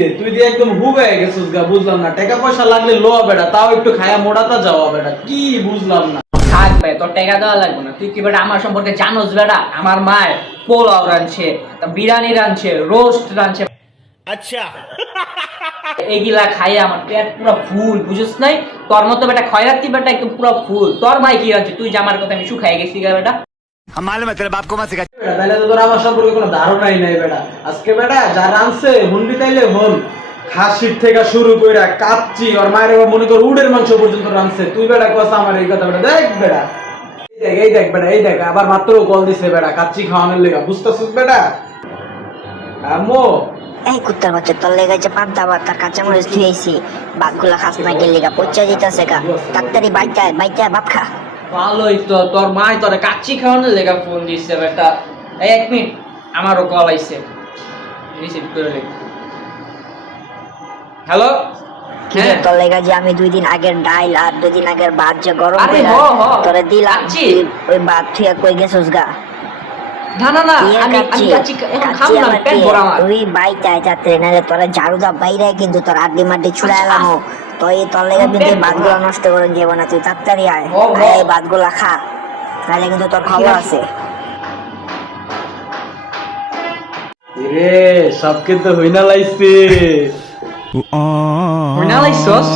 রে তুই দিয়ে একদম হুগায় গেছিস গা, বুঝলাম না। টাকা পয়সা লাগলে লো বেটা, তাও একটু খায়া মোড়াতা যাওয়া বেটা, কি বুঝলাম না। থাক ভাই, তোর টাকা দেওয়া লাগবে না। তুই কি বেটা আমার সম্পর্কে জানোস বেটা? আমার মায়ের পোলাও রাঁধছে, বিরিয়ানি রাঁধছে, রোস্ট রাঁধছে, अच्छा এগুলা খাই আমার পেট পুরো ফুল, বুঝছিস নাই? তোর মতো বেটা খয়রাতি বেটা একদম পুরো ফুল। তোর ভাই কি রাঁধছে? তুই যে আমার কথা আমি শুকাই গেছি গা বেটা। हम मालूम है तेरे बाप को मत सिखा। বেটা তাইলে তো তোর আমার সম্পর্কে কোনো ধারণাই নাই বেটা। আজকে বেটা যা রানছে হুনবি তাইলে হন, খাসির থেকে শুরু কইরা কাচ্চি আর মায়ের মনে কর উডের মাংস পর্যন্ত রানছে। তুই বেটা কস আমার এই কথা বেটা? দেখ বেটা, এই দেখ বেটা, এই দেখ আবার মাত্র কল দিছে বেটা কাচ্চি খাওয়ানোর লেগা, বুঝতেছিস বেটা? আম্মু এই কুত্তার বাচ্চা, তোর লেগে যে পান্তা ভাত আর কাঁচামরিচ ধুয়েছি, ভাতগুলা খাস না গেলে গা পচা দিতেছে গা। তাড়াতাড়ি বাইটায় বাইটায় ভাত খা। ভালোই তো, তোর মাই তোরে কাচ্চি খাওয়ানোর লেগা ফোন দিচ্ছে বেটা। এই 1 মিনিট, আমারও কল আইছে, রিসিভ করে লে। হ্যালো, কি রে, তোর লেগে যে আমি 2 দিন আগের ডাইল আর 2 দিন আগের ভাত যে গরম আরে করে হ, তোরে দিলাম, কাচ্চি। তুই ওই ভাত থুয়া কই গেছস গা? না না না, কি আর আমি কাচ্চি? কাচ্চি এখন কাচ্চি খাবো না, আবার পেট কি? ভরা আমার। তুই বাইটায় যাতে নাহলে তোরা ঝাড়ুদা বাইরে কিন্তু তোর আড্ডি মাড্ডি ছুড়াইলাম। তো এই তোর লেগে কিন্তু এই ভাতগুলো নষ্ট করে যাব না। তুই তাড়াতাড়ি আয়, ও, ও। এই ভাতগুলা খা, তাহলে কিন্তু তোর খবর আছে। রে সব কিন্তু হইনা লাইছে। হইনা লাইছস?